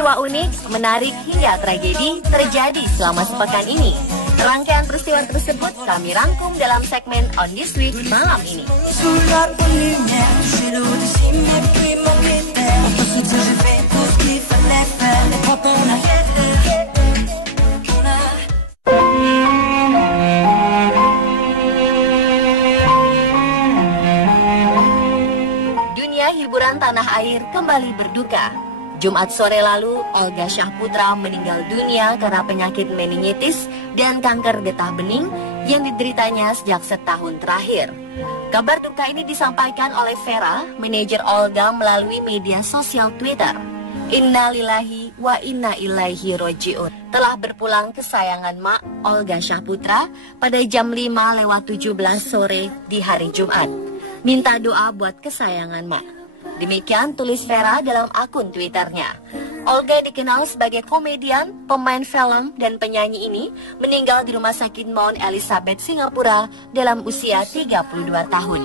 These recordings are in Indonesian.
Peristiwa unik, menarik hingga tragedi terjadi selama sepekan ini. Rangkaian peristiwa tersebut kami rangkum dalam segmen On This Week malam ini. Dunia hiburan tanah air kembali berduka. Jumat sore lalu, Olga Syahputra meninggal dunia karena penyakit meningitis dan kanker getah bening yang dideritanya sejak setahun terakhir. Kabar duka ini disampaikan oleh Vera, manajer Olga melalui media sosial Twitter. Innalillahi wa inna ilaihi roji'un. Telah berpulang kesayangan Mak Olga Syahputra pada jam 5:17 sore di hari Jumat. Minta doa buat kesayangan Mak. Demikian tulis Vera dalam akun Twitternya. Olga dikenal sebagai komedian, pemain film, dan penyanyi ini meninggal di Rumah Sakit Mount Elizabeth, Singapura dalam usia 32 tahun.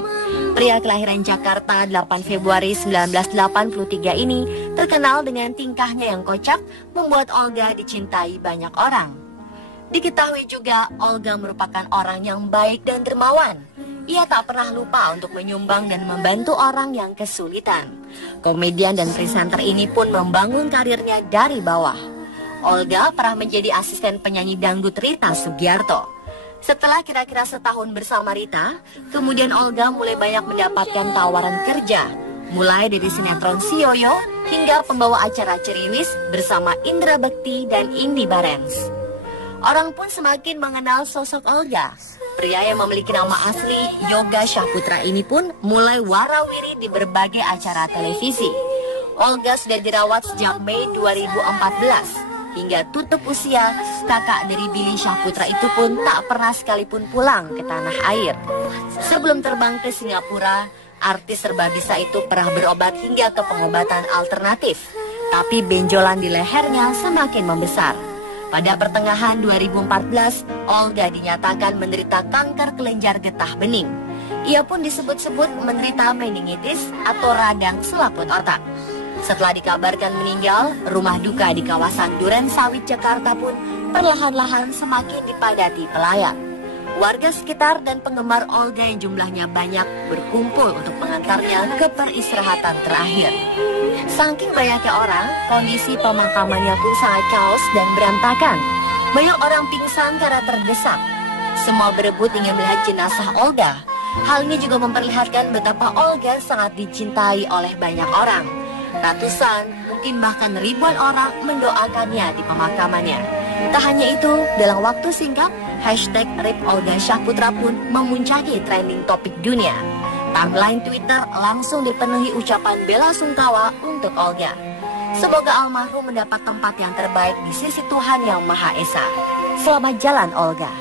Pria kelahiran Jakarta 8 Februari 1983 ini terkenal dengan tingkahnya yang kocak, membuat Olga dicintai banyak orang. Diketahui juga Olga merupakan orang yang baik dan dermawan. Ia tak pernah lupa untuk menyumbang dan membantu orang yang kesulitan. Komedian dan presenter ini pun membangun karirnya dari bawah. Olga pernah menjadi asisten penyanyi dangdut Rita Sugiarto. Setelah kira-kira setahun bersama Rita, kemudian Olga mulai banyak mendapatkan tawaran kerja. Mulai dari sinetron Si Yoyo hingga pembawa acara Ceriwis bersama Indra Bekti dan Indy Barens. Orang pun semakin mengenal sosok Olga. Pria yang memiliki nama asli Yoga Syahputra ini pun mulai warawiri di berbagai acara televisi. Olga sudah dirawat sejak Mei 2014. Hingga tutup usia, kakak dari Billy Syahputra itu pun tak pernah sekalipun pulang ke tanah air. Sebelum terbang ke Singapura, artis serba bisa itu pernah berobat hingga ke pengobatan alternatif. Tapi benjolan di lehernya semakin membesar. Pada pertengahan 2014, Olga dinyatakan menderita kanker kelenjar getah bening. Ia pun disebut-sebut menderita meningitis atau radang selaput otak. Setelah dikabarkan meninggal, rumah duka di kawasan Duren Sawit, Jakarta pun perlahan-lahan semakin dipadati pelayat. Warga sekitar dan penggemar Olga yang jumlahnya banyak berkumpul untuk mengantarnya ke peristirahatan terakhir. Saking banyaknya orang, kondisi pemakamannya pun sangat kaos dan berantakan. Banyak orang pingsan karena terdesak. Semua berebut ingin melihat jenazah Olga. Hal ini juga memperlihatkan betapa Olga sangat dicintai oleh banyak orang. Ratusan, mungkin bahkan ribuan orang mendoakannya di pemakamannya. Tak hanya itu, dalam waktu singkat, hashtag RIP Olga Syahputra pun memuncaki trending topik dunia. Timeline Twitter langsung dipenuhi ucapan bela sungkawa untuk Olga. Semoga almarhum mendapat tempat yang terbaik di sisi Tuhan Yang Maha Esa. Selamat jalan, Olga.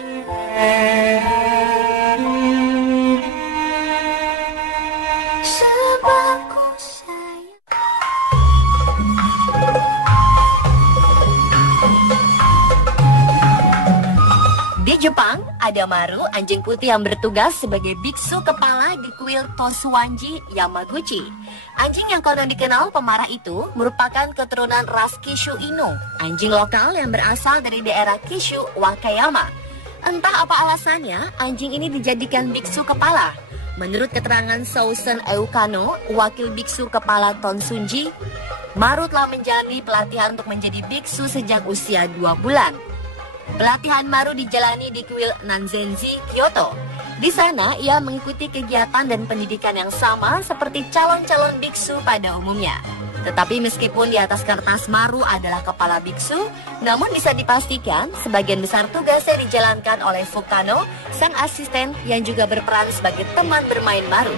Di Jepang, ada Maru, anjing putih yang bertugas sebagai biksu kepala di kuil Tosuwanji, Yamaguchi. Anjing yang konon dikenal pemarah itu merupakan keturunan ras Kishu Inu, anjing lokal yang berasal dari daerah Kishu, Wakayama. Entah apa alasannya, anjing ini dijadikan biksu kepala. Menurut keterangan Sousen Eukano, wakil biksu kepala Tonsunji, Maru telah menjalani pelatihan untuk menjadi biksu sejak usia 2 bulan. Pelatihan Maru dijalani di kuil Nanzenji, Kyoto. Di sana, ia mengikuti kegiatan dan pendidikan yang sama seperti calon-calon biksu pada umumnya. Tetapi meskipun di atas kertas Maru adalah kepala biksu, namun bisa dipastikan sebagian besar tugasnya dijalankan oleh Fukano, sang asisten yang juga berperan sebagai teman bermain Maru.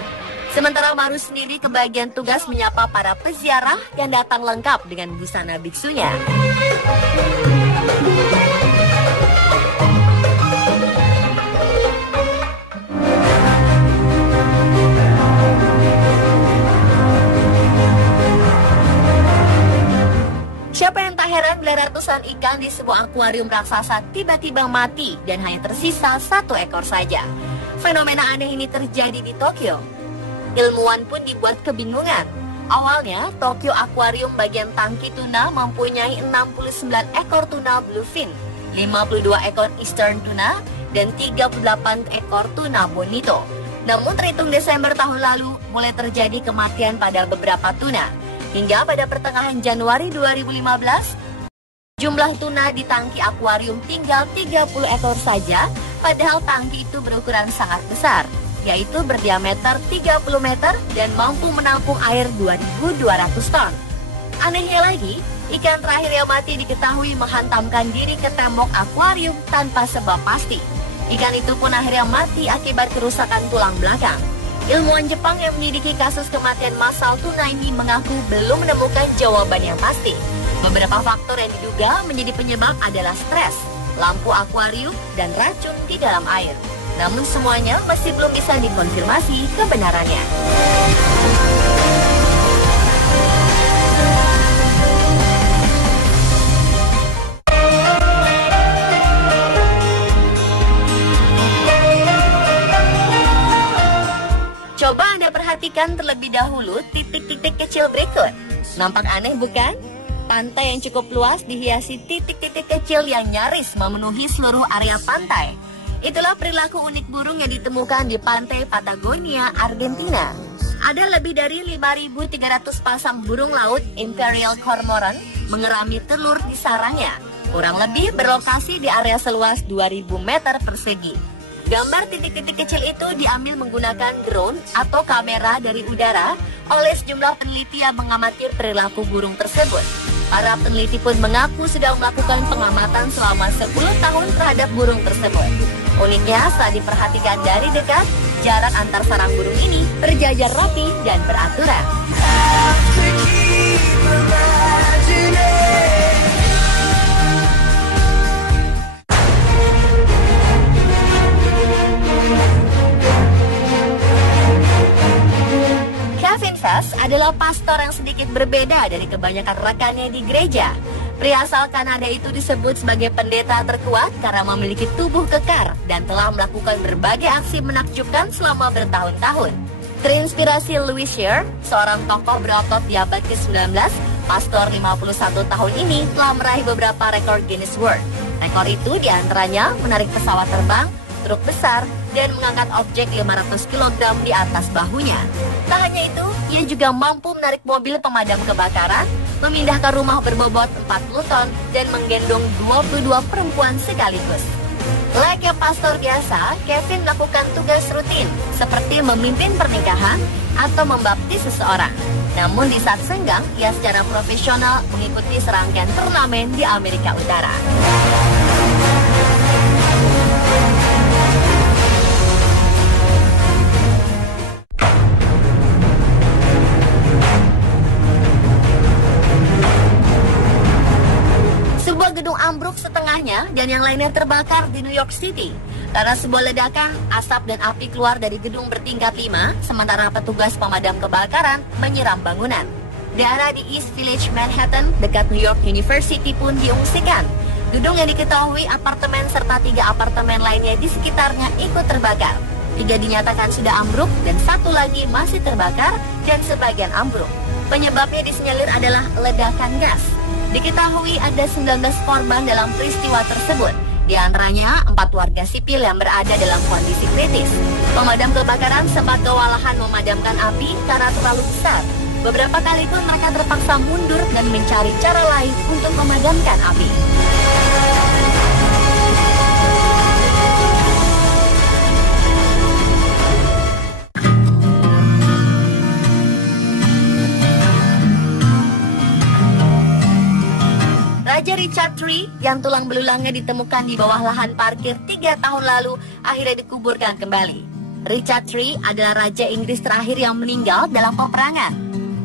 Sementara Maru sendiri kebagian tugas menyapa para peziarah yang datang lengkap dengan busana biksunya. Siapa yang tak heran bila ratusan ikan di sebuah akuarium raksasa tiba-tiba mati dan hanya tersisa 1 ekor saja. Fenomena aneh ini terjadi di Tokyo. Ilmuwan pun dibuat kebingungan. Awalnya, Tokyo Aquarium bagian tangki tuna mempunyai 69 ekor tuna bluefin, 52 ekor eastern tuna, dan 38 ekor tuna bonito. Namun terhitung Desember tahun lalu, mulai terjadi kematian pada beberapa tuna. Hingga pada pertengahan Januari 2015, jumlah tuna di tangki akuarium tinggal 30 ekor saja, padahal tangki itu berukuran sangat besar, yaitu berdiameter 30 meter dan mampu menampung air 2.200 ton. Anehnya lagi, ikan terakhir yang mati diketahui menghantamkan diri ke tembok akuarium tanpa sebab pasti. Ikan itu pun akhirnya mati akibat kerusakan tulang belakang. Ilmuwan Jepang yang menyelidiki kasus kematian massal tuna ini mengaku belum menemukan jawaban yang pasti. Beberapa faktor yang diduga menjadi penyebab adalah stres, lampu akuarium, dan racun di dalam air. Namun semuanya masih belum bisa dikonfirmasi kebenarannya. Coba Anda perhatikan terlebih dahulu titik-titik kecil berikut. Nampak aneh bukan? Pantai yang cukup luas dihiasi titik-titik kecil yang nyaris memenuhi seluruh area pantai. Itulah perilaku unik burung yang ditemukan di pantai Patagonia, Argentina. Ada lebih dari 5.300 pasang burung laut Imperial Cormorant mengerami telur di sarangnya. Kurang lebih berlokasi di area seluas 2.000 meter persegi. Gambar titik-titik kecil itu diambil menggunakan drone atau kamera dari udara oleh sejumlah peneliti yang mengamati perilaku burung tersebut. Para peneliti pun mengaku sudah melakukan pengamatan selama 10 tahun terhadap burung tersebut. Uniknya, saat diperhatikan dari dekat, jarak antar sarang burung ini berjajar rapi dan beraturan. Kevin Fast adalah pastor yang sedikit berbeda dari kebanyakan rekannya di gereja. Pria asal Kanada itu disebut sebagai pendeta terkuat karena memiliki tubuh kekar dan telah melakukan berbagai aksi menakjubkan selama bertahun-tahun. Terinspirasi Louis Shear, seorang tokoh berotot di abad ke-19, pastor 51 tahun ini telah meraih beberapa rekor Guinness World. Rekor itu diantaranya menarik pesawat terbang, truk besar, dan mengangkat objek 500 kg di atas bahunya. Tak hanya itu, ia juga mampu menarik mobil pemadam kebakaran, memindahkan rumah berbobot 40 ton, dan menggendong 22 perempuan sekaligus. Layaknya pastor biasa, Kevin melakukan tugas rutin, seperti memimpin pernikahan atau membaptis seseorang. Namun di saat senggang, ia secara profesional mengikuti serangkaian turnamen di Amerika Utara. Gedung ambruk setengahnya dan yang lainnya terbakar di New York City. Karena sebuah ledakan, asap dan api keluar dari gedung bertingkat 5, sementara petugas pemadam kebakaran menyiram bangunan. Daerah di East Village, Manhattan, dekat New York University pun diungsikan. Gedung yang diketahui apartemen serta 3 apartemen lainnya di sekitarnya ikut terbakar. 3 dinyatakan sudah ambruk dan 1 lagi masih terbakar dan sebagian ambruk. Penyebabnya disinyalir adalah ledakan gas. Diketahui ada 19 korban dalam peristiwa tersebut. Di antaranya 4 warga sipil yang berada dalam kondisi kritis. Pemadam kebakaran sempat kewalahan memadamkan api karena terlalu besar. Beberapa kali pun mereka terpaksa mundur dan mencari cara lain untuk memadamkan api. Raja Richard III yang tulang belulangnya ditemukan di bawah lahan parkir 3 tahun lalu akhirnya dikuburkan kembali. Richard III adalah Raja Inggris terakhir yang meninggal dalam peperangan.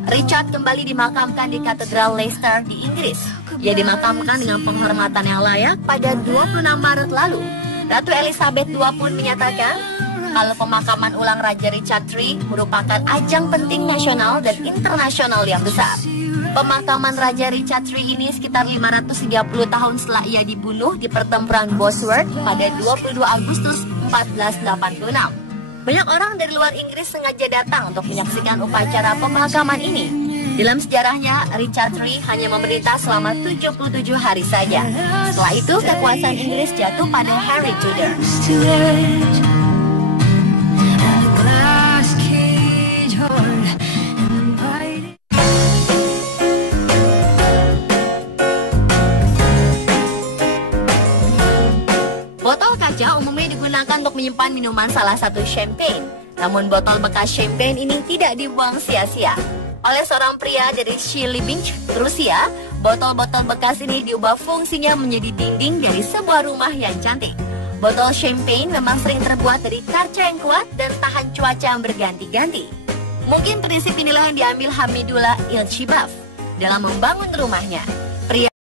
Richard kembali dimakamkan di Katedral Leicester di Inggris. Ia dimakamkan dengan penghormatan yang layak pada 26 Maret lalu. Ratu Elizabeth II pun menyatakan kalau pemakaman ulang Raja Richard III merupakan ajang penting nasional dan internasional yang besar. Pemakaman Raja Richard III ini sekitar 530 tahun setelah ia dibunuh di pertempuran Bosworth pada 22 Agustus 1486. Banyak orang dari luar Inggris sengaja datang untuk menyaksikan upacara pemakaman ini. Dalam sejarahnya, Richard III hanya memerintah selama 77 hari saja. Setelah itu, kekuasaan Inggris jatuh pada Henry Tudor. Botol kaca umumnya digunakan untuk menyimpan minuman salah satu champagne. Namun botol bekas champagne ini tidak dibuang sia-sia. Oleh seorang pria dari Chelyabinsk, Rusia, botol-botol bekas ini diubah fungsinya menjadi dinding dari sebuah rumah yang cantik. Botol champagne memang sering terbuat dari kaca yang kuat dan tahan cuaca yang berganti-ganti. Mungkin prinsip inilah yang diambil Hamidullah Ilchibaf dalam membangun rumahnya. Pria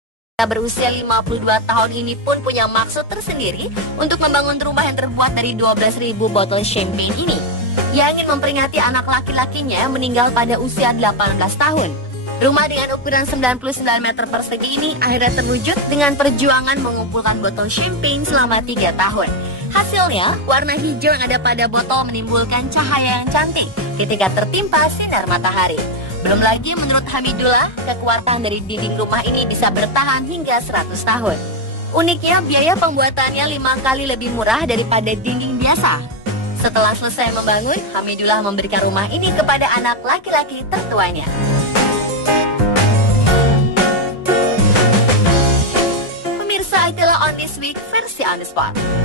berusia 52 tahun ini pun punya maksud tersendiri untuk membangun rumah yang terbuat dari 12.000 botol champagne ini. Ia ingin memperingati anak laki-lakinya yang meninggal pada usia 18 tahun. Rumah dengan ukuran 99 meter persegi ini akhirnya terwujud dengan perjuangan mengumpulkan botol champagne selama 3 tahun. Hasilnya, warna hijau yang ada pada botol menimbulkan cahaya yang cantik ketika tertimpa sinar matahari. Belum lagi menurut Hamidullah, kekuatan dari dinding rumah ini bisa bertahan hingga 100 tahun. Uniknya, biaya pembuatannya 5 kali lebih murah daripada dinding biasa. Setelah selesai membangun, Hamidullah memberikan rumah ini kepada anak laki-laki tertuanya. Pemirsa, itulah On This Week versi On The Spot.